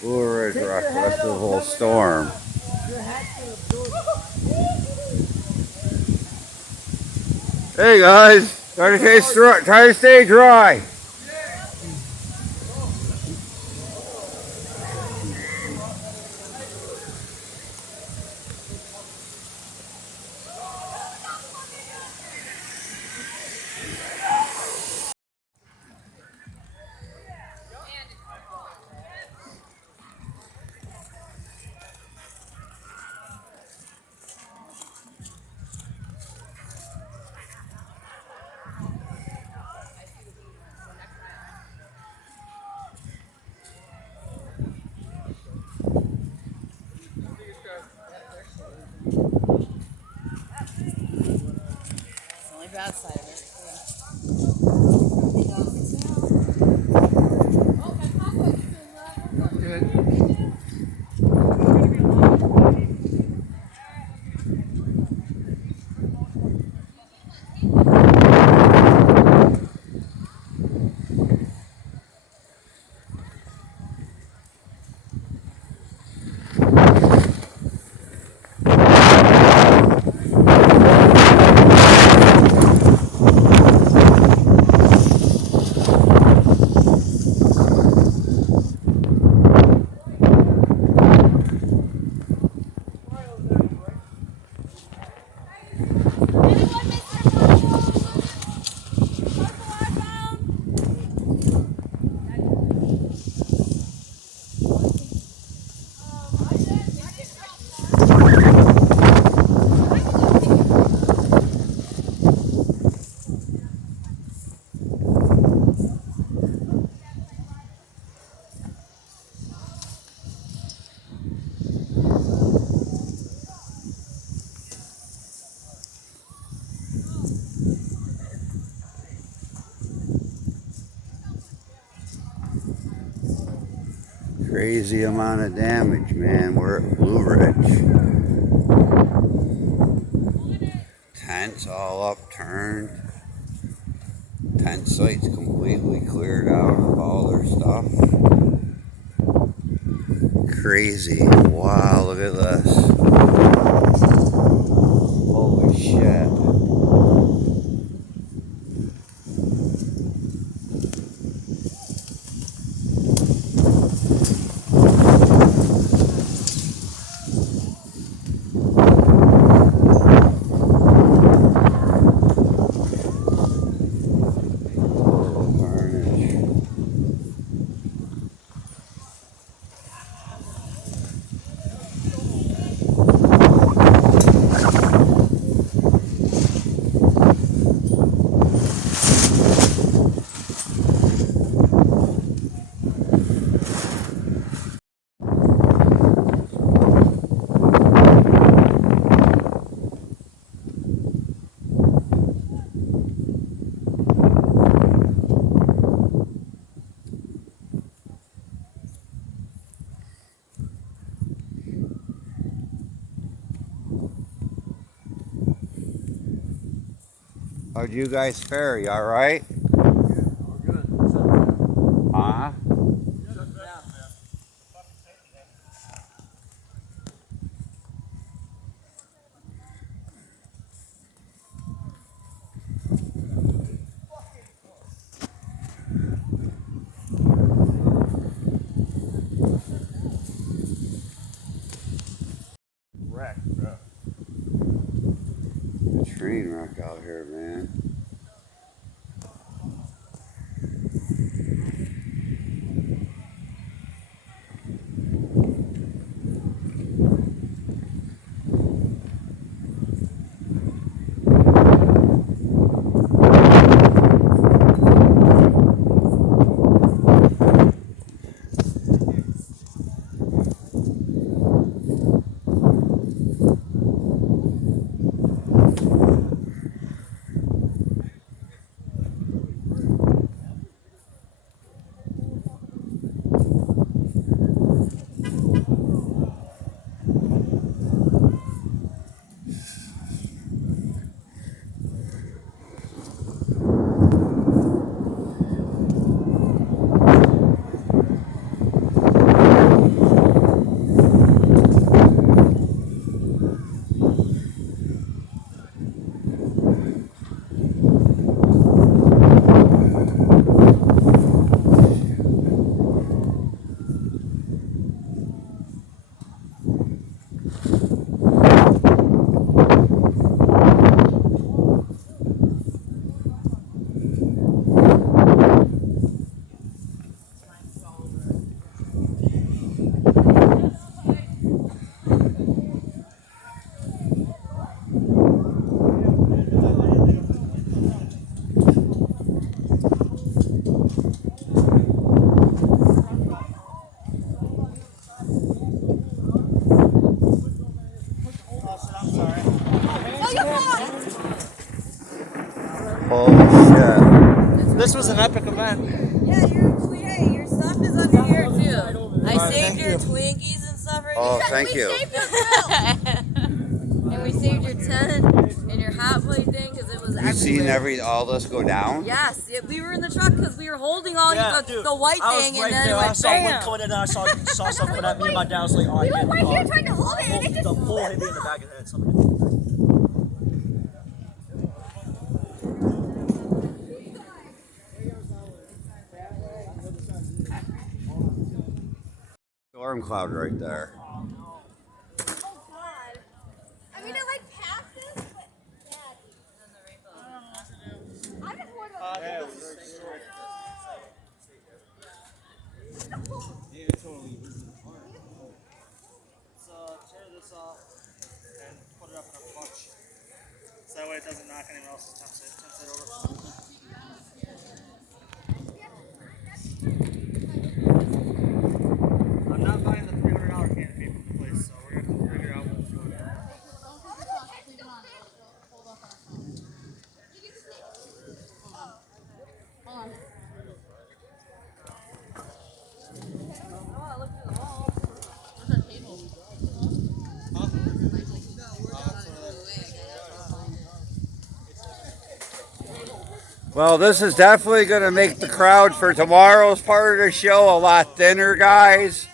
Blue Ridge Rock Festival storm. Hey guys, try to stay dry. Bad side of it. Crazy amount of damage, man. We're at Blue Ridge. Tents all upturned. Tent site's completely cleared out of all their stuff. Crazy. Wow, look at this. Holy shit. How'd you guys fare? You alright? Yeah, we're good. Huh? Wreck, bro. Train wreck out here, man. epic event. Yeah, your stuff is under here too. I saved your Twinkies and stuff right Oh, here. thank you. And we saved your tent and your hot plate thing because it was You seen everywhere. all this go down? Yes, we were in the truck because we were holding all the white thing I was right and then there. it I went saw bam. one coming in and I saw stuff coming at me and my dad was like, oh, We were right here trying to hold it and it just... the full hit me in the back of the head. Something hit me in the back. Storm cloud right there. Oh, God. I mean, I like past this, but... I just want to... Yeah, totally. Let's tear this off and put it up in a bunch. So that way it doesn't knock anyone else's tent over. I'm not buying the $300 canopy from the place, so we're going to have to figure out what's going on. Well, this is definitely going to make the crowd for tomorrow's part of the show a lot thinner, guys.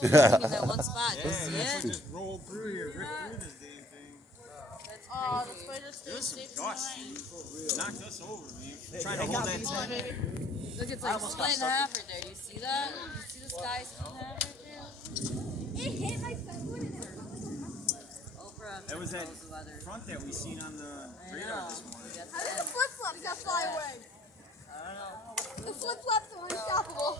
That one spot, you see it? Just rolled through here, ripped through this damn thing. Oh, the spider There was some dust. Knocked us over, man. Trying They to got hold that me tent. too. Look, it's like split in half right there. Do you see that? You see the sky split in half right there? It hit my foot and it... Oprah. That was that knows the weather. front that we seen on the I radar know. this morning. That's How did it. the flip-flops not fly away? I don't know. The flip-flops are unstoppable.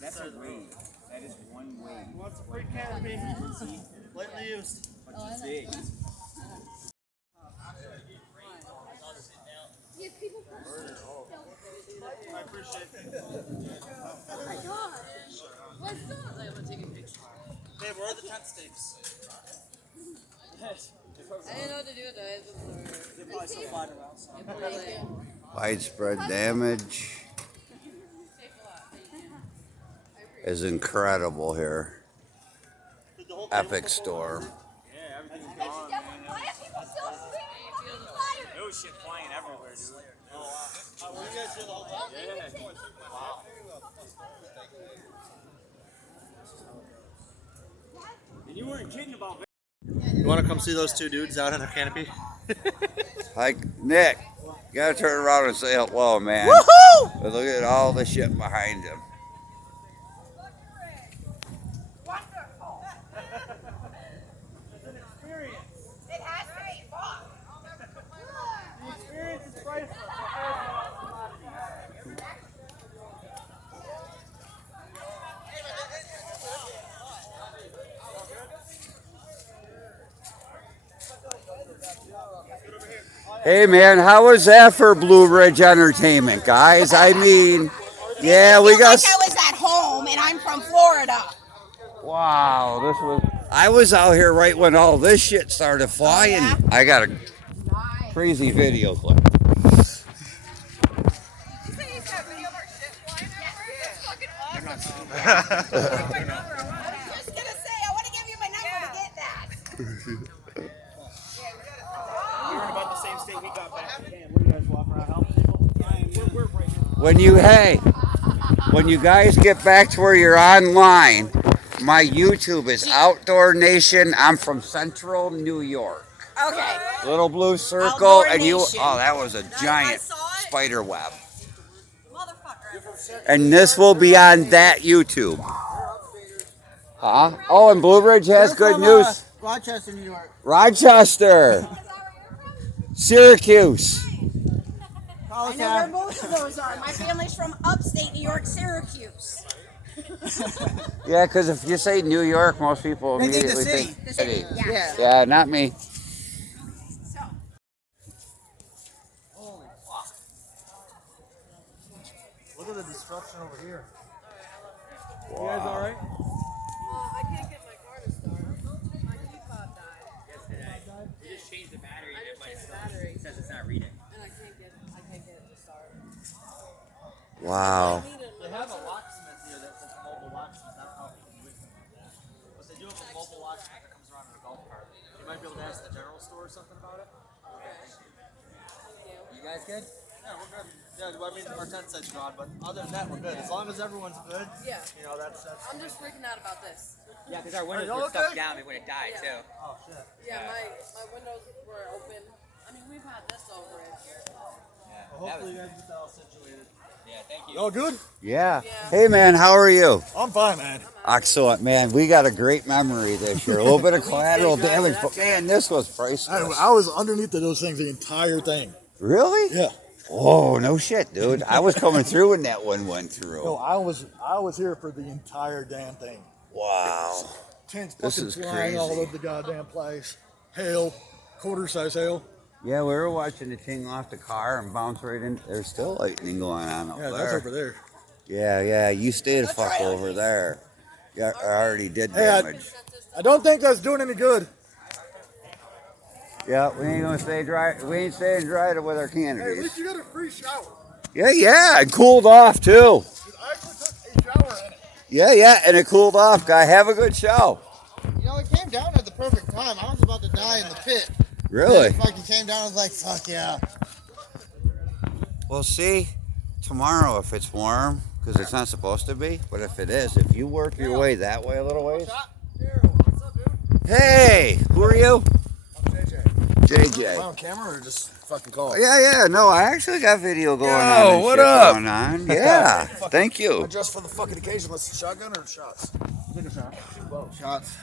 That's a wave. That is one wave. What's a free canopy? Lightly used. But it's big. Yeah, people... I appreciate it. Oh my gosh. What's up? I'm gonna take a picture. Babe, where are the tent stakes? I didn't know what to do with those. They're probably still flying around. So. Widespread damage is incredible here. Epic storm. Yeah, everything's Why gone, man. are people still screaming fucking fire? There was shit flying everywhere, dude. Oh, wow. Were you guys here the whole time? Yeah. Wow. And you weren't kidding about You want to come see those two dudes out on their canopy? Like, Nick, you gotta turn around and say hello, man. Woohoo! But look at all the shit behind him. Wonderful. It's an experience. It has to be fun. The experience is priceless. Hey, man, how was that for Blue Ridge Entertainment, guys? I mean, yeah, we got... I was at home and I'm from Florida. Wow, this was... I was out here right when all this shit started flying. Oh, yeah? I got a crazy video clip. I was just gonna say, I want to give you my number to get that. We were in about the same state we got back. Damn, what are you guys walking around helping people? Yeah, we're right here. When you guys get back to where you're online, my YouTube is Outdoor Nation. I'm from Central New York. Okay. Little blue circle, Outdoor and you... Nation. Oh, that was a giant saw it. spider web. Motherfucker. And this will be on that YouTube. Huh? Oh, and Blue Ridge has good news. Rochester, New York. Rochester. Syracuse. I know where both of those are. My family's from upstate New York, Syracuse. Yeah, because if you say New York, most people They think the immediately city. think The city, yeah. Yeah, not me. So, Holy fuck. Look at the destruction over here. You guys alright? I can't get my car to start. My key fob died. Yesterday. We just changed the battery in it, but changed the battery. it says it's not reading. And I can't get Wow. They have a locksmith here that's a mobile locksmith. I don't know if you can do anything like that. But they do have a mobile locksmith that comes around in a golf cart. You might be able to ask the general store or something about it. You guys good? Yeah, we're good. Yeah, well, I mean, our tent site's gone, but other than that, we're good. As long as everyone's good, Yeah. you know, that's. I'm just freaking out about this. Yeah, because our windows Are you were stuck okay? down. They would have died Yeah. too. Oh shit. Yeah, my windows were open. I mean, we've had this over it. Well, hopefully you guys get that all situated. Yeah, thank you. Y'all good? Yeah. Hey, man, how are you? I'm fine, man. Excellent, man. We got a great memory this year. A little bit of collateral damage, but man, this was priceless. I was underneath of those things the entire thing. Really? Yeah. Oh, no shit, dude. I was coming through when that one went No, through. I was here for the entire damn thing. Wow. Tents This fucking is flying all crazy. over the goddamn place. Hail, quarter size hail. Yeah, we were watching the thing off the car and bounce right in. There's still lightning going on up Yeah, there. that's over there. Yeah. You stay the fuck over there. Yeah, I already did Hey, I- damage. I don't think that's doing any good. Yeah, we ain't gonna stay dry. We ain't staying dry with our Hey, at canopies. least you got a free shower. Yeah, it cooled off too. I actually took a shower in it. Yeah, and it cooled off, guy. Have a good show. You know, it came down at the perfect time. I was about to die in the pit. Really? It fucking came down. I was like, fuck yeah. We'll see tomorrow if it's warm, because it's not supposed to be. But if it is, if you work your way that way a little ways. What's up, dude? Hey, who are you? I'm JJ. Am I JJ. on camera or just fucking call? Yeah. No, I actually got video going on. Yo, and what shit up? Going on. Yeah. Thank you. Just for the fucking occasion. Let's shotgun or shots? Take a shot. Shots.